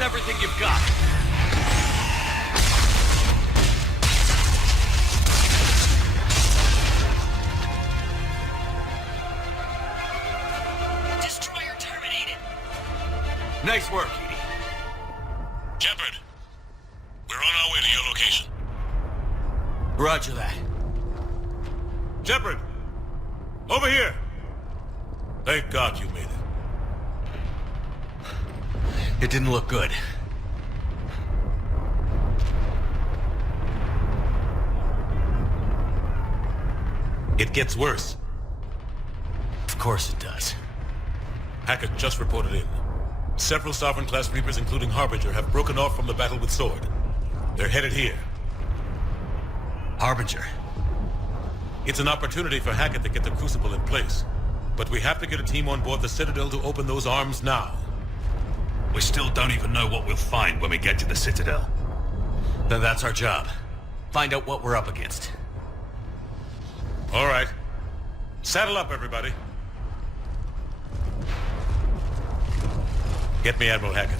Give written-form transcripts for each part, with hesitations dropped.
with everything you've got. Destroyer terminated. Nice work, Edie. Shepard, we're on our way to your location. Roger that. Shepard, over here. Thank God you made it. It didn't look good. It gets worse. Of course it does. Hackett just reported in. Several Sovereign-class Reapers, including Harbinger, have broken off from the battle with Sword. They're headed here. Harbinger. It's an opportunity for Hackett to get the Crucible in place. But we have to get a team on board the Citadel to open those arms now. We still don't even know what we'll find when we get to the Citadel. Then that's our job. Find out what we're up against. All right. Saddle up, everybody. Get me Admiral Hackett.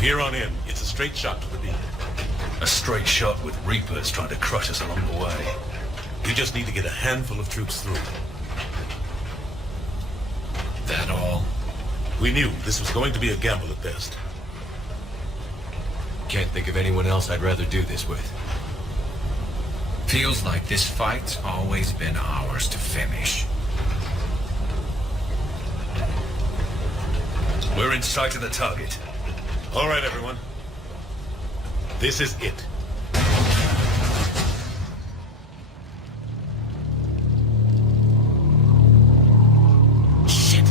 Here on in, it's a straight shot to the beam. A straight shot with Reapers trying to crush us along the way. We just need to get a handful of troops through. That all? We knew this was going to be a gamble at best. Can't think of anyone else I'd rather do this with. Feels like this fight's always been ours to finish. We're in sight of the target. All right, everyone. This is it. Shit!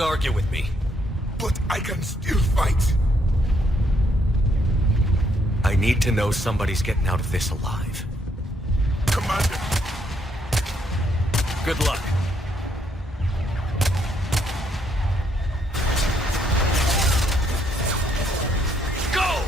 Don't argue with me. But I can still fight. I need to know somebody's getting out of this alive. Commander, Good luck. Go!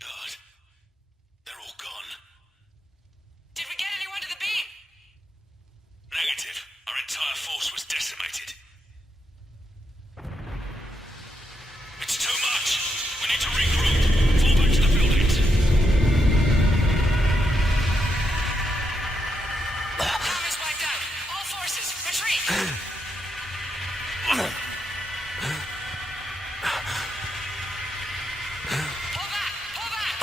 God. They're all gone. Did we get anyone to the beam? Negative. Our entire force was decimated. It's too much. We need to regroup. Fall back to the buildings. Bomb is wiped out. All forces, retreat. Pull back! Pull back!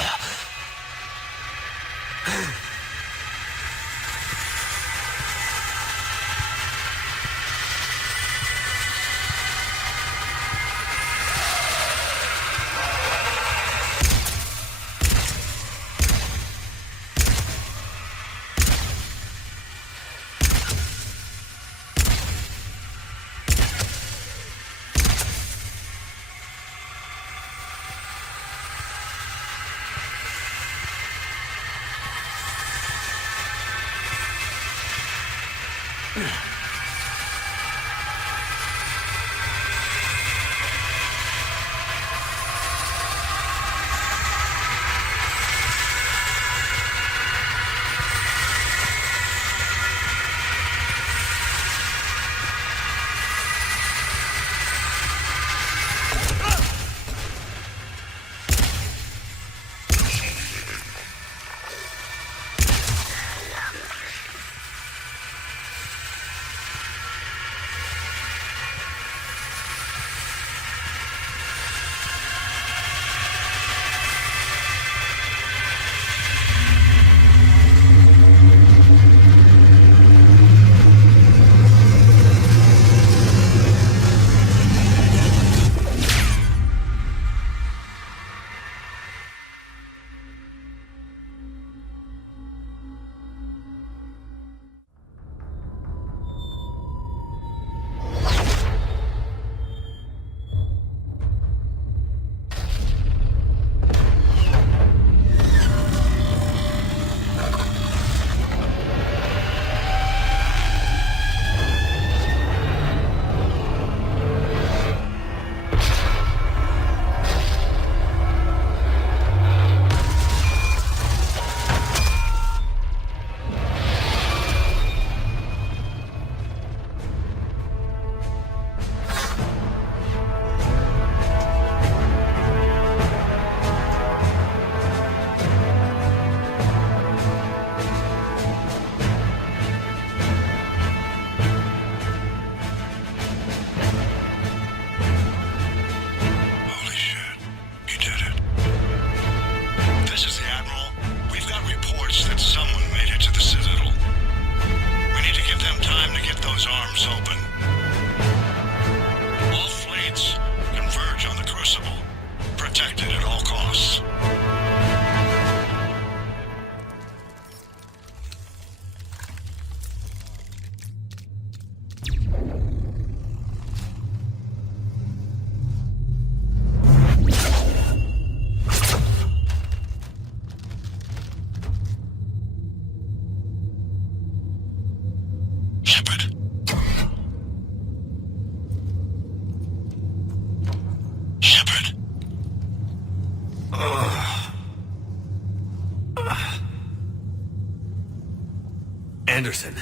Anderson.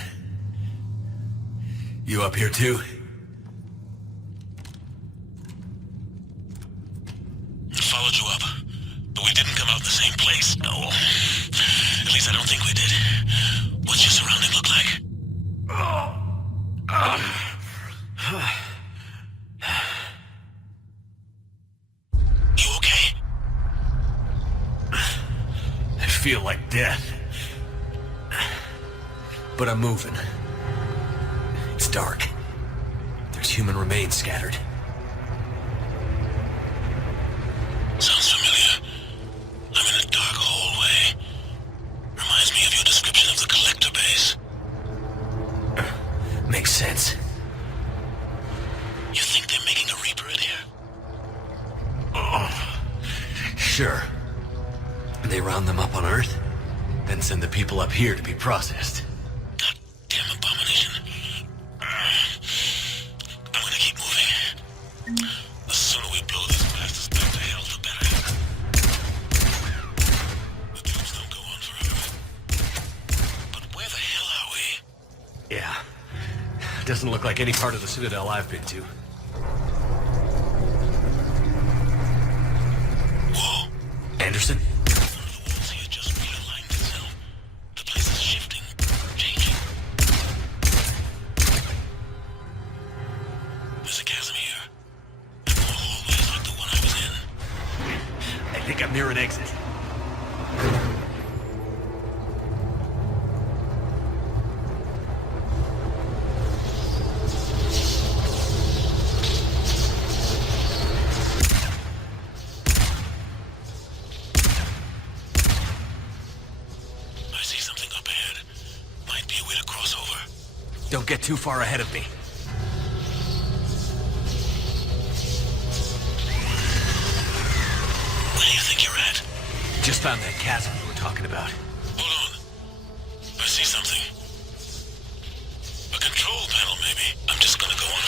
You up here too? Followed you up, but we the same place? No. At least I don't think we did. What's your surrounding look like? You okay? I feel like death. But I'm moving. It's dark. There's human remains scattered. Sounds familiar. I'm in a dark hallway. Reminds me of your description of the collector base. Makes sense. You think they're making a Reaper in here? Sure. They round them up on Earth, then send the people up here to be processed. Goddamn abomination. I'm gonna keep moving. The sooner we blow these bastards back to hell, the better. The jobs don't go on forever. But where the hell are we? Yeah. Doesn't look like any part of the Citadel I've been to. Whoa. Anderson? One of the walls here just realigned itself. The place is shifting, changing. There's a chasm here. And more hallways like the one I was in. I think I'm near an exit. I see something up ahead. Might be a way to cross over. Don't get too far ahead of me. Where do you think you're at? Just found that chasm you were talking about. Hold on. I see something. A control panel, maybe. I'm just gonna go on.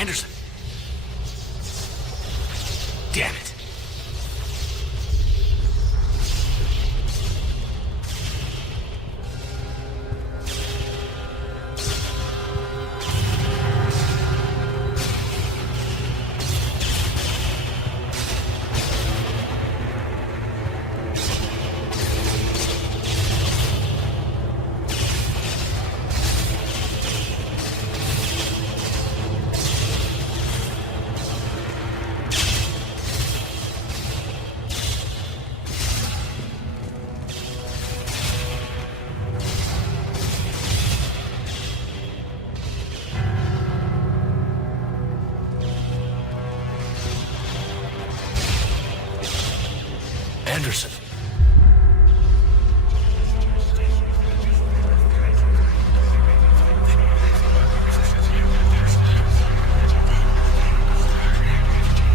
Anderson! Damn it. Anderson.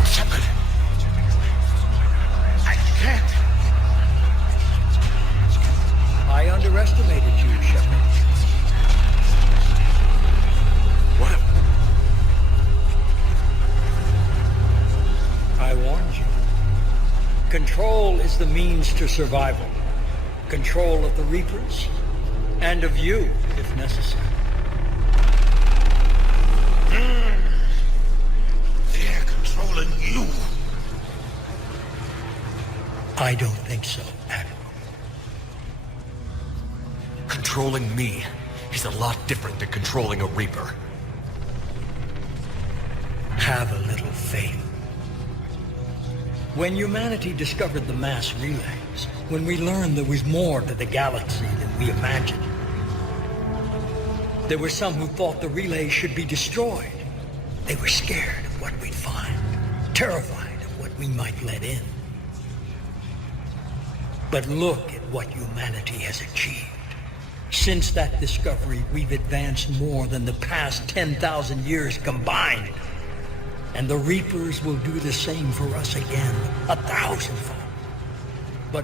Shepard. I can't. I underestimated you, Shepard. What if... I warned you. Control is the means to survival. Control of the Reapers, and of you, if necessary. They're controlling you. I don't think so, Admiral. Controlling me is a lot different than controlling a Reaper. Have a little faith. When humanity discovered the mass relays, when we learned there was more to the galaxy than we imagined, there were some who thought the relays should be destroyed. They were scared of what we'd find, terrified of what we might let in. But look at what humanity has achieved. Since that discovery, we've advanced more than the past 10,000 years combined. And the Reapers will do the same for us again, 1,000-fold. But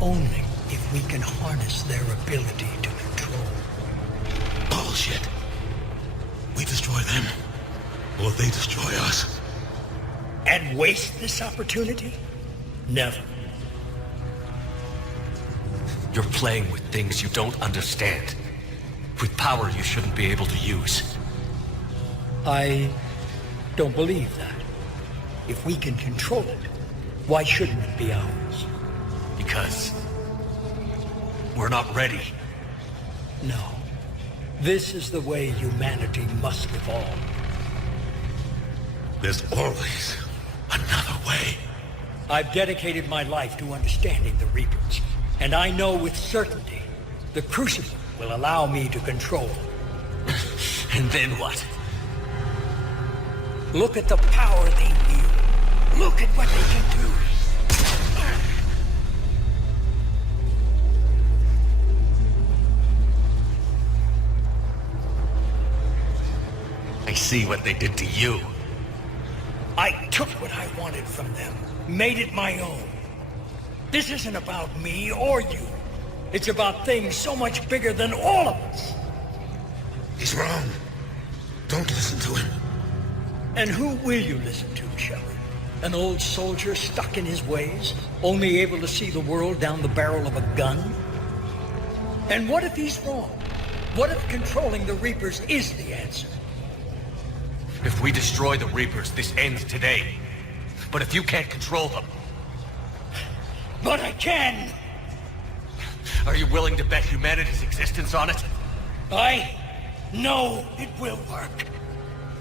only if we can harness their ability to control. Bullshit. We destroy them, or they destroy us. And waste this opportunity? Never. You're playing with things you don't understand. With power you shouldn't be able to use. I don't believe that. If we can control it, why shouldn't it be ours? Because we're not ready. No. This is the way humanity must evolve. There's always another way. I've dedicated my life to understanding the Reapers, and I know with certainty the Crucible will allow me to control them. And then what? Look at the power they wield. Look at what they can do. I see what they did to you. I took what I wanted from them, made it my own. This isn't about me or you. It's about things so much bigger than all of us. He's wrong. Don't listen to him. And who will you listen to, Shepard? An old soldier stuck in his ways, only able to see the world down the barrel of a gun? And what if he's wrong? What if controlling the Reapers is the answer? If we destroy the Reapers, this ends today. But if you can't control them... But I can! Are you willing to bet humanity's existence on it? I know it will work.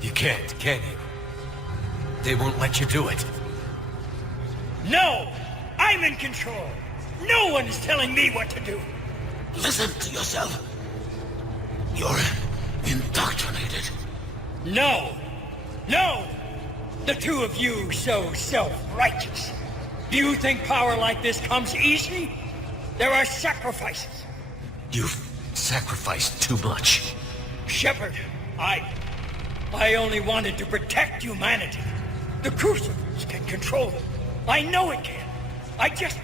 You can't, can you? They won't let you do it. No! I'm in control! No one is telling me what to do! Listen to yourself. You're indoctrinated. No! No! The two of you so self-righteous. Do you think power like this comes easy? There are sacrifices. You've sacrificed too much. Shepard, I only wanted to protect humanity. The Crucibles can control them. I know it can. I just...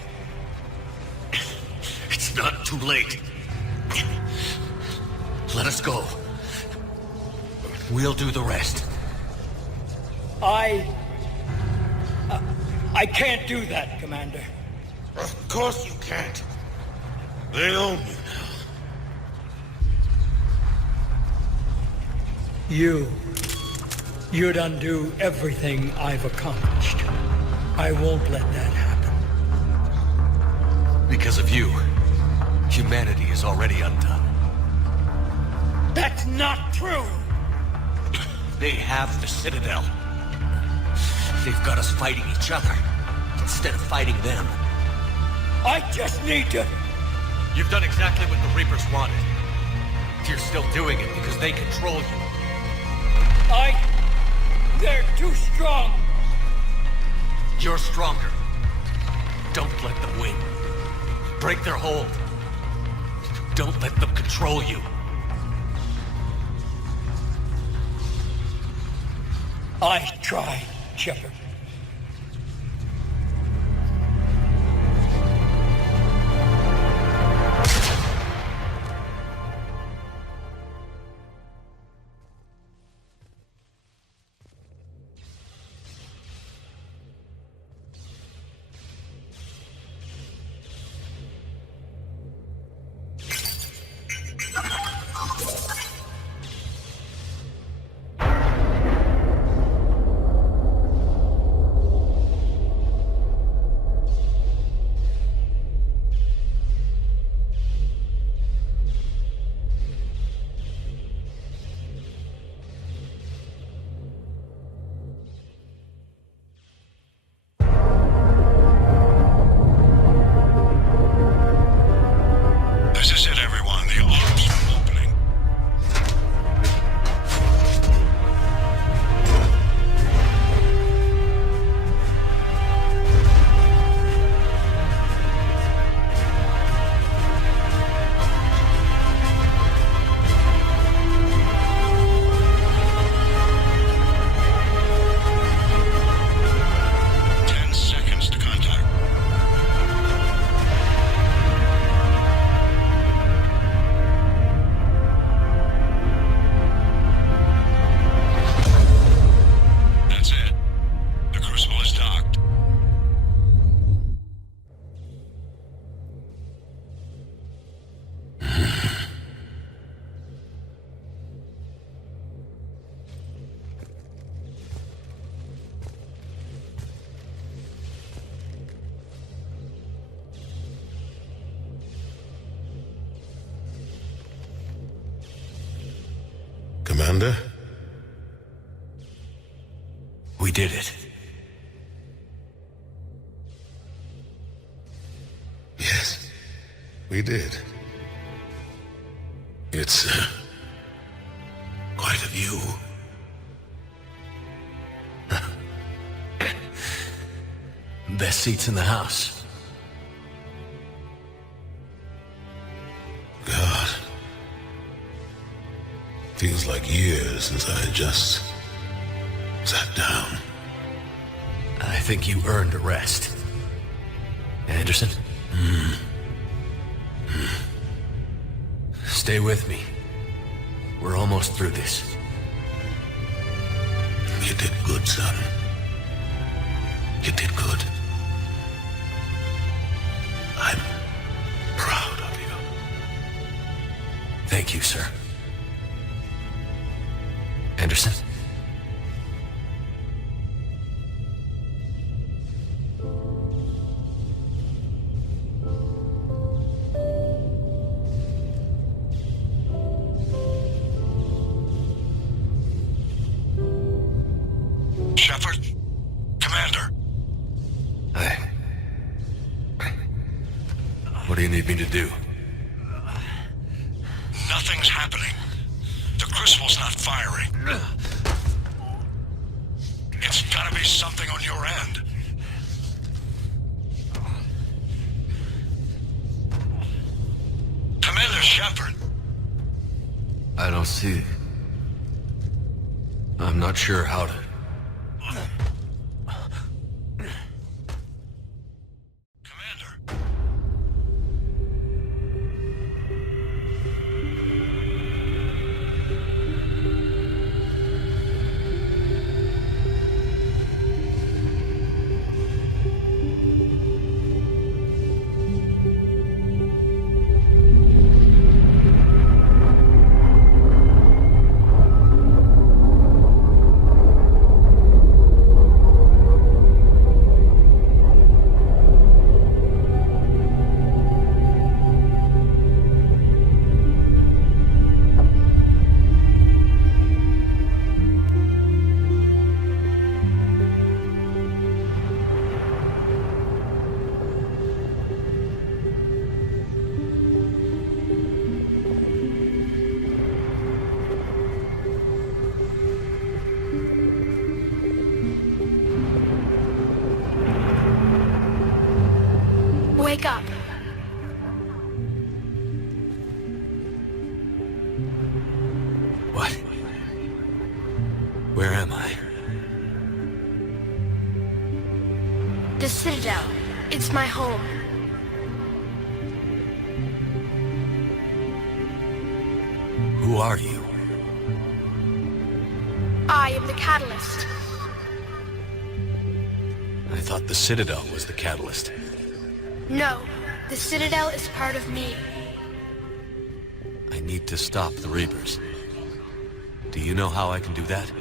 It's not too late. Let us go. We'll do the rest. I can't do that, Commander. Of course you can't. They own you now. You'd undo everything I've accomplished. I won't let that happen. Because of you, humanity is already undone. That's not true! They have the Citadel. They've got us fighting each other, instead of fighting them. I just need to... You've done exactly what the Reapers wanted. You're still doing it because they control you. They're too strong. You're stronger. Don't let them win. Break their hold. Don't let them control you. I tried, Shepard. Commander? We did it. Yes, we did. It's quite a view. Best seats in the house. God. Feels like years since I just sat down. I think you earned a rest. Anderson? Stay with me. We're almost through this. You did good, son. You did good. I'm proud of you. Thank you, sir. Anderson? Shepard? Commander? What do you need me to do? Nothing's happening. The crucible's not firing. It's gotta be something on your end. Commander Shepard! I don't see... I'm not sure how to... Commander! Wake up. What? Where am I? The Citadel. It's my home. Who are you? I am the catalyst. I thought the Citadel was the catalyst. No, the Citadel is part of me. I need to stop the Reapers. Do you know how I can do that?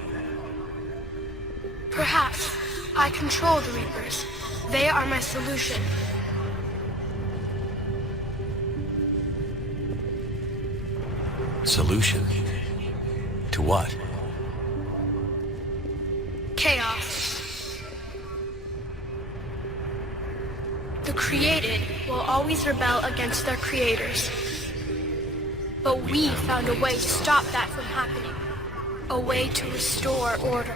Perhaps. I control the Reapers. They are my solution. Solution? To what? Chaos. The created will always rebel against their creators. But we found a way to stop that from happening. A way to restore order.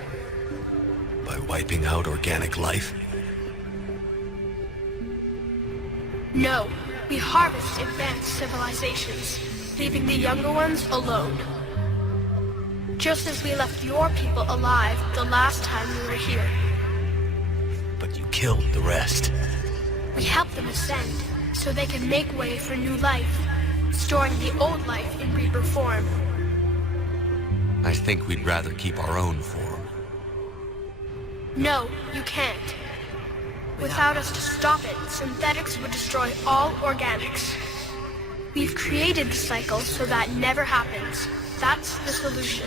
By wiping out organic life? No, we harvest advanced civilizations, leaving the younger ones alone. Just as we left your people alive the last time we were here. But you killed the rest. We helped them ascend, so they can make way for new life, storing the old life in Reaper form. I think we'd rather keep our own form. No, you can't. Without us to stop it, synthetics would destroy all organics. We've created the cycle so that never happens. That's the solution.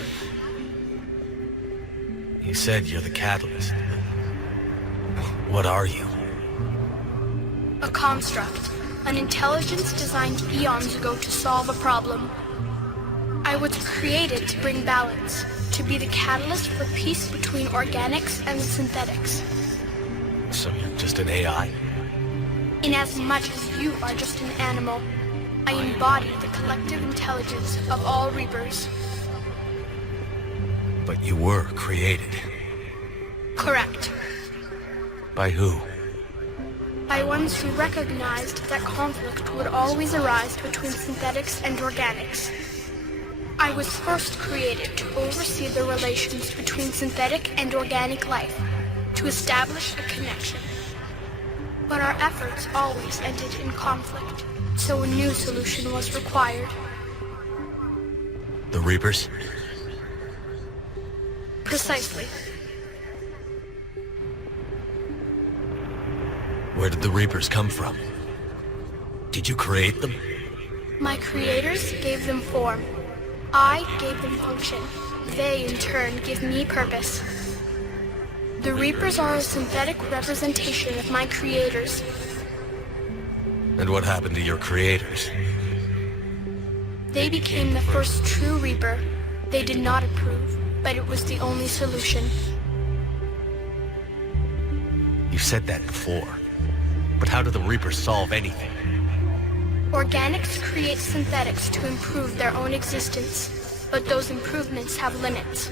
You said you're the catalyst. What are you? A construct. An intelligence designed eons ago to solve a problem. I was created to bring balance, to be the catalyst for peace between organics and synthetics. So you're just an AI? Inasmuch as you are just an animal, I embody the collective intelligence of all Reapers. But you were created. Correct. By who? By ones who recognized that conflict would always arise between synthetics and organics. I was first created to oversee the relations between synthetic and organic life, to establish a connection. But our efforts always ended in conflict, so a new solution was required. The Reapers? Precisely. Where did the Reapers come from? Did you create them? My creators gave them form. I gave them function. They, in turn, give me purpose. The Reapers are a synthetic representation of my creators. And what happened to your creators? They became the first true Reaper. They did not approve, but it was the only solution. You've said that before. But how do the Reapers solve anything? Organics create synthetics to improve their own existence, but those improvements have limits.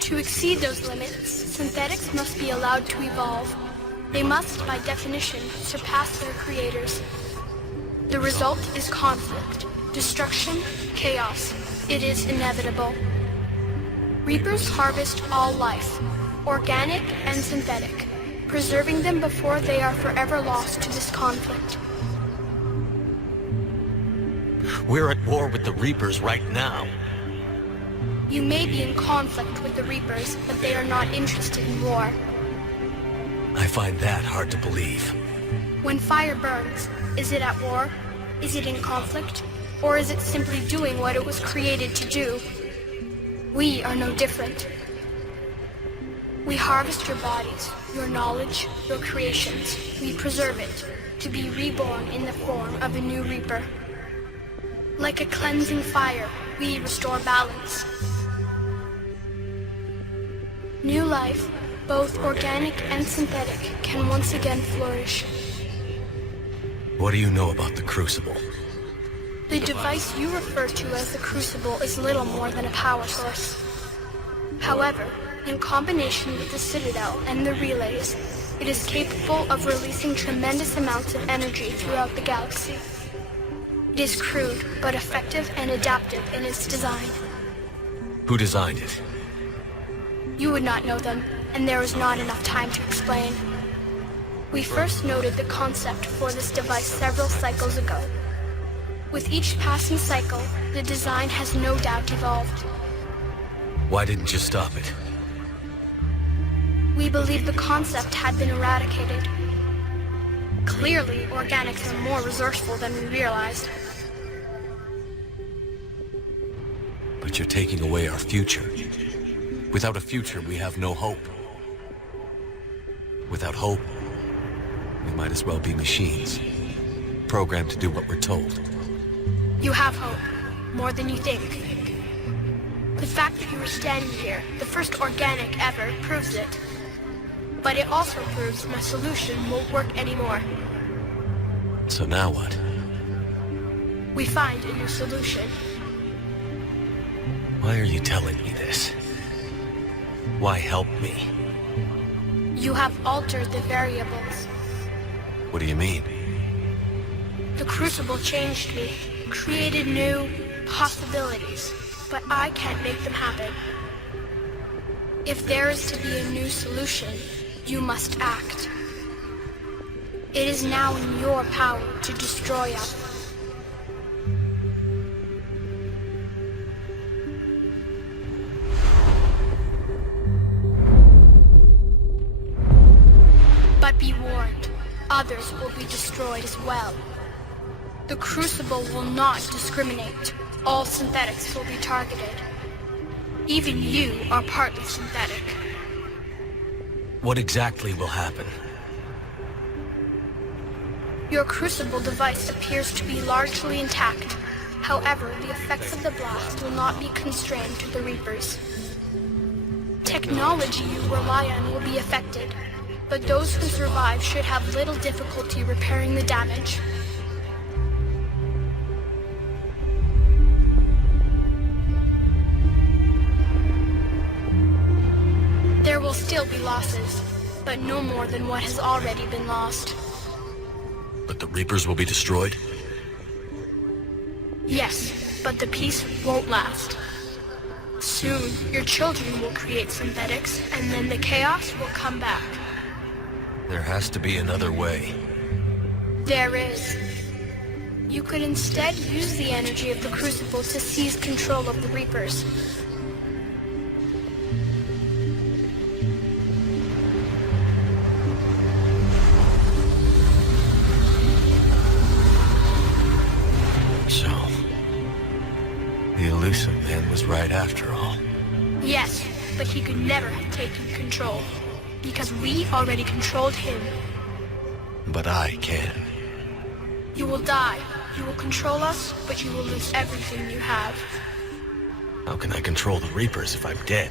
To exceed those limits, synthetics must be allowed to evolve. They must, by definition, surpass their creators. The result is conflict, destruction, chaos. It is inevitable. Reapers harvest all life, organic and synthetic, preserving them before they are forever lost to this conflict. We're at war with the Reapers right now. You may be in conflict with the Reapers, but they are not interested in war. I find that hard to believe. When fire burns, is it at war? Is it in conflict? Or is it simply doing what it was created to do? We are no different. We harvest your bodies, your knowledge, your creations. We preserve it, to be reborn in the form of a new Reaper. Like a cleansing fire, we restore balance. New life, both organic and synthetic, can once again flourish. What do you know about the Crucible? The device you refer to as the Crucible is little more than a power source. However, in combination with the Citadel and the relays, it is capable of releasing tremendous amounts of energy throughout the galaxy. It is crude, but effective and adaptive in its design. Who designed it? You would not know them, and there is not enough time to explain. We first noted the concept for this device several cycles ago. With each passing cycle, the design has no doubt evolved. Why didn't you stop it? We believed the concept had been eradicated. Clearly, organics are more resourceful than we realized. But you're taking away our future. Without a future, we have no hope. Without hope, we might as well be machines, programmed to do what we're told. You have hope, more than you think. The fact that you are standing here, the first organic ever, proves it. But it also proves my solution won't work anymore. So now what? We find a new solution. Why are you telling me this? Why help me? You have altered the variables. What do you mean? The Crucible changed me, created new possibilities, but I can't make them happen. If there is to be a new solution, you must act. It is now in your power to destroy us. But be warned, others will be destroyed as well. The Crucible will not discriminate. All synthetics will be targeted. Even you are partly synthetic. What exactly will happen? Your Crucible device appears to be largely intact. However, the effects of the blast will not be constrained to the Reapers. Technology you rely on will be affected, but those who survive should have little difficulty repairing the damage. There will still be losses, but no more than what has already been lost. But the Reapers will be destroyed? Yes, but the peace won't last. Soon, your children will create synthetics, and then the chaos will come back. There has to be another way. There is. You could instead use the energy of the Crucible to seize control of the Reapers. So, the elusive man was right after all. Yes, but he could never have taken control, because we already controlled him. But I can. You will die. You will control us, but you will lose everything you have. How can I control the Reapers if I'm dead?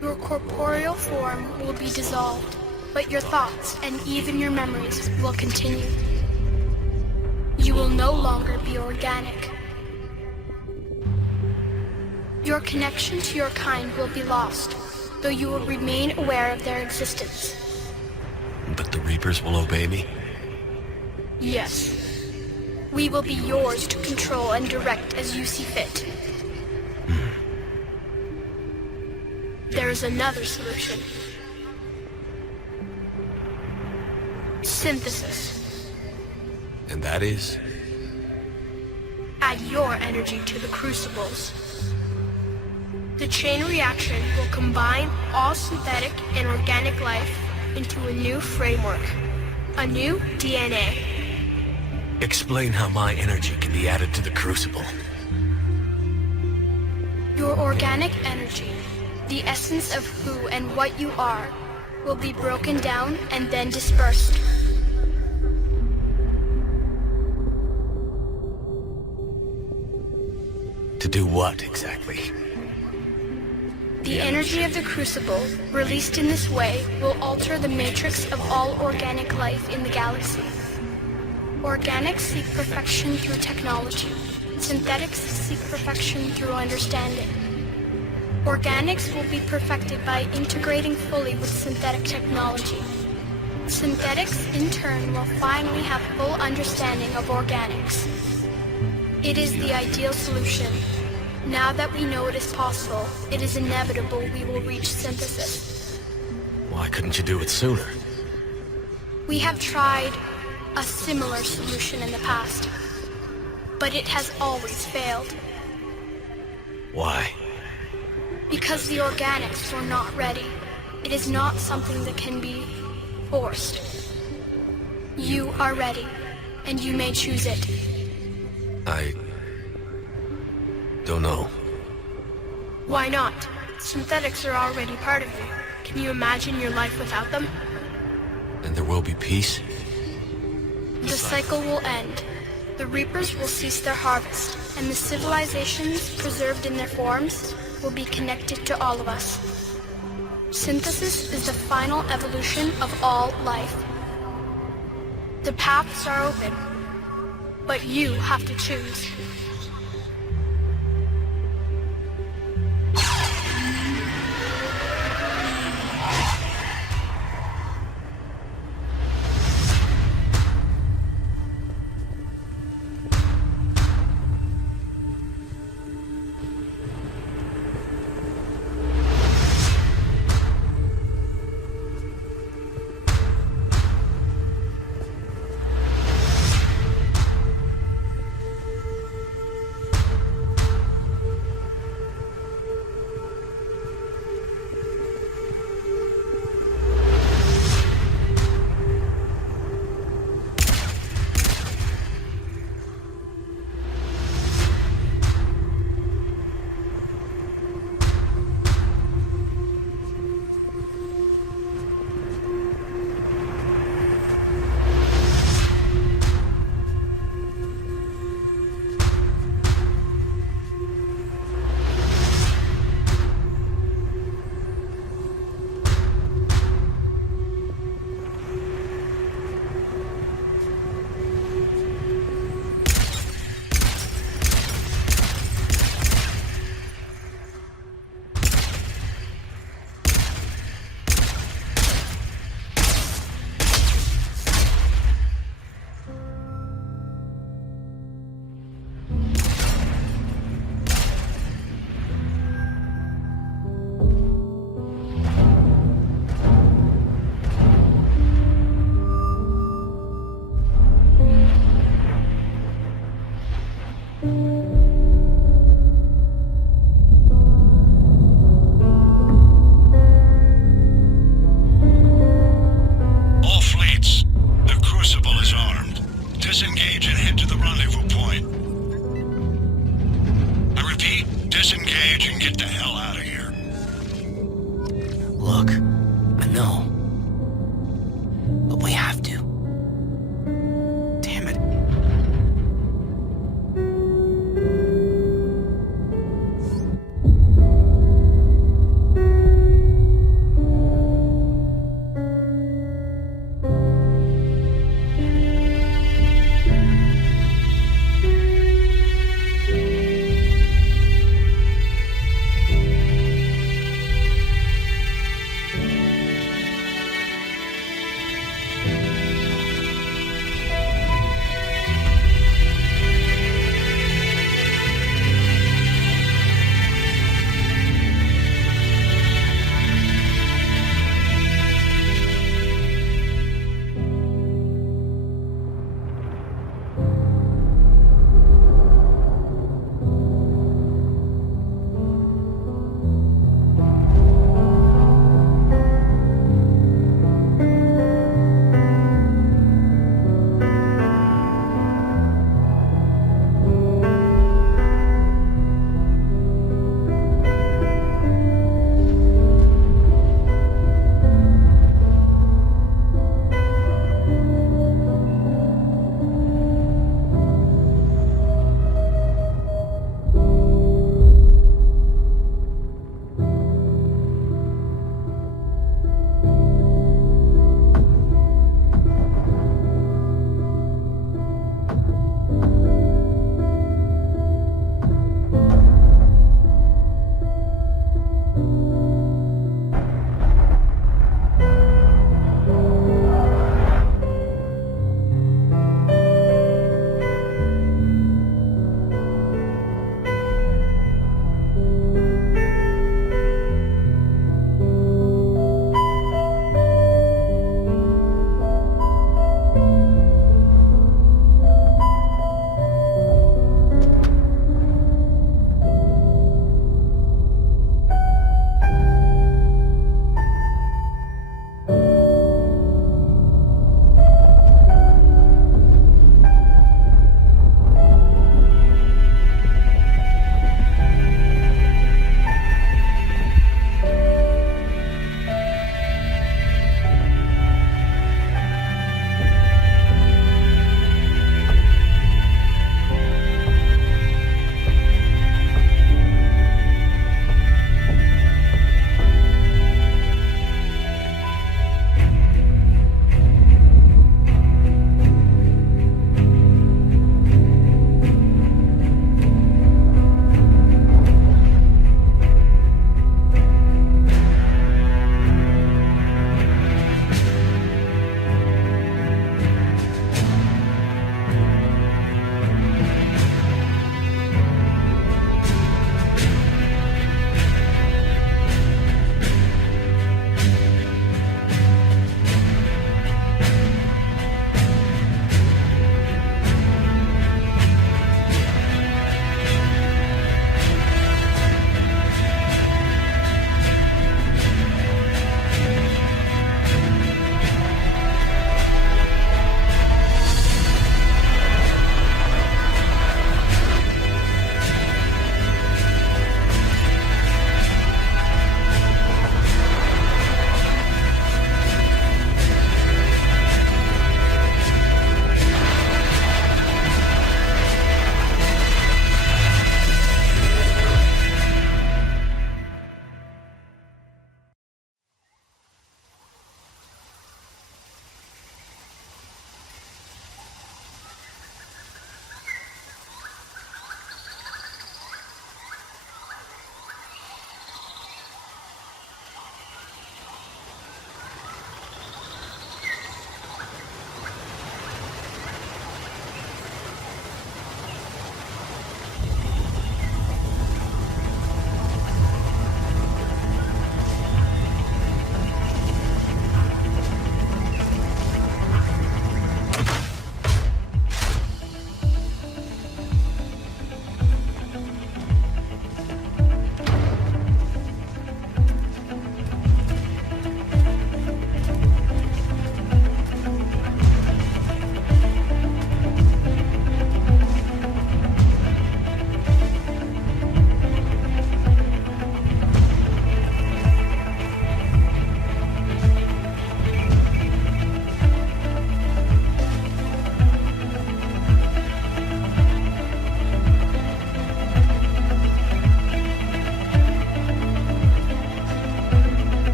Your corporeal form will be dissolved, but your thoughts and even your memories will continue. You will no longer be organic. Your connection to your kind will be lost, though you will remain aware of their existence. But the Reapers will obey me? Yes. We will be yours to control and direct as you see fit. There is another solution. Synthesis. And that is? Add your energy to the crucibles. The chain reaction will combine all synthetic and organic life into a new framework, a new DNA. Explain how my energy can be added to the Crucible. Your organic energy, the essence of who and what you are, will be broken down and then dispersed. To do what, exactly? The energy of the Crucible, released in this way, will alter the matrix of all organic life in the galaxy. Organics seek perfection through technology. Synthetics seek perfection through understanding. Organics will be perfected by integrating fully with synthetic technology. Synthetics, in turn, will finally have full understanding of organics. It is the ideal solution. Now that we know it is possible, it is inevitable we will reach synthesis. Why couldn't you do it sooner? We have tried a similar solution in the past, but it has always failed. Why? Because the organics were not ready. It is not something that can be forced. You are ready, and you may choose it. I don't know. Why not? Synthetics are already part of you. Can you imagine your life without them? And there will be peace? The cycle will end. The Reapers will cease their harvest, and the civilizations preserved in their forms will be connected to all of us. Synthesis is the final evolution of all life. The paths are open, but you have to choose. disengage and get the hell out of here. Look, I know. But we have to. Damn it.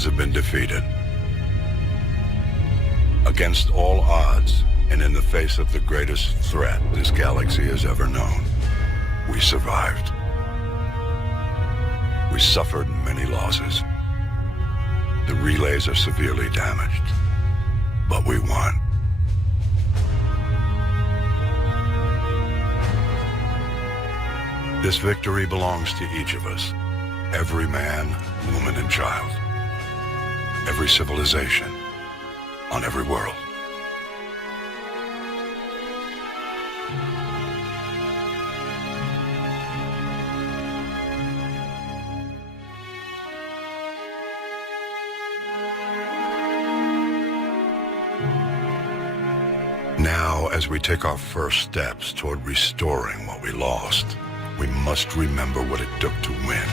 Reapers have been defeated. Against all odds, and in the face of the greatest threat this galaxy has ever known, we survived. We suffered many losses. The relays are severely damaged, but we won. This victory belongs to each of us. Every man, woman, and child. Every civilization. On every world. Now, as we take our first steps toward restoring what we lost, we must remember what it took to win.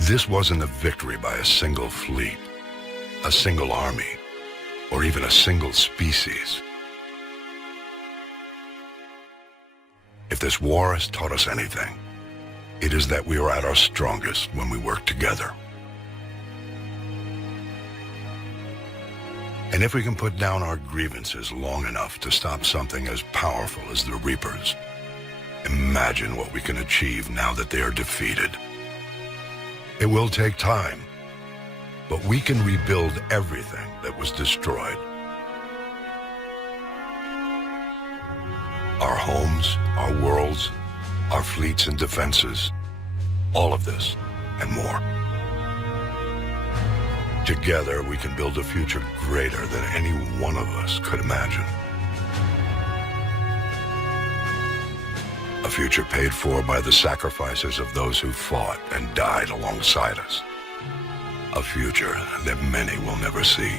This wasn't a victory by a single fleet, a single army, or even a single species. If this war has taught us anything, it is that we are at our strongest when we work together. And if we can put down our grievances long enough to stop something as powerful as the Reapers, imagine what we can achieve now that they are defeated. It will take time, but we can rebuild everything that was destroyed. Our homes, our worlds, our fleets and defenses, all of this and more. Together, we can build a future greater than any one of us could imagine. A future paid for by the sacrifices of those who fought and died alongside us. A future that many will never see.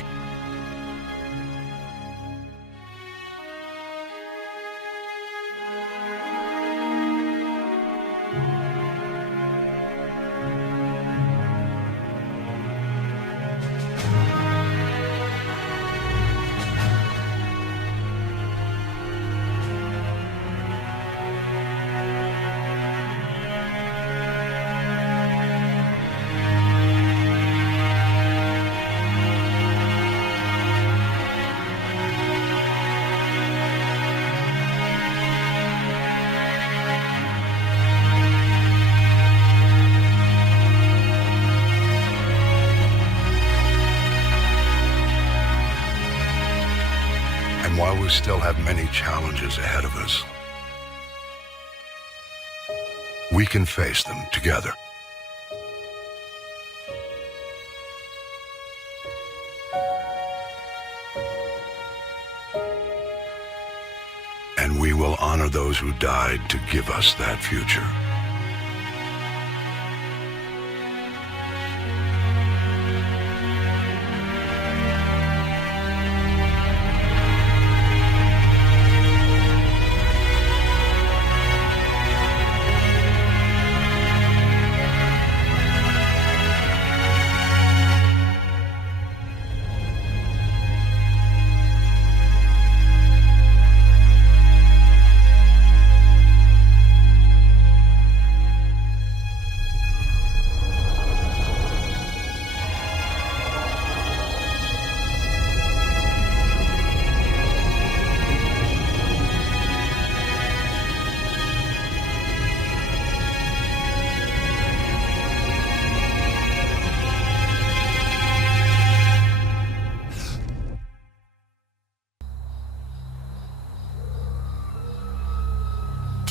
While we still have many challenges ahead of us, we can face them together. And we will honor those who died to give us that future.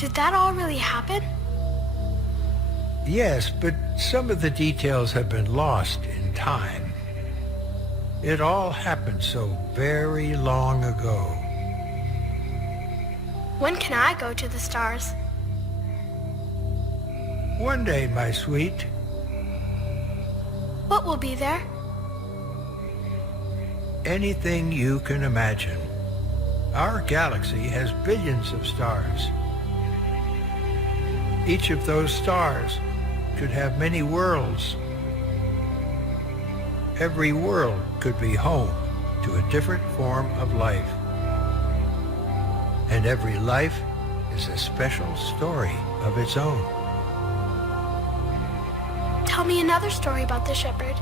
Did that all really happen? Yes, but some of the details have been lost in time. It all happened so very long ago. When can I go to the stars? One day, my sweet. What will be there? Anything you can imagine. Our galaxy has billions of stars. Each of those stars could have many worlds. Every world could be home to a different form of life. And every life is a special story of its own. Tell me another story about the Shepherd.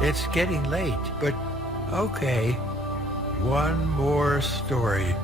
It's getting late, but okay. One more story.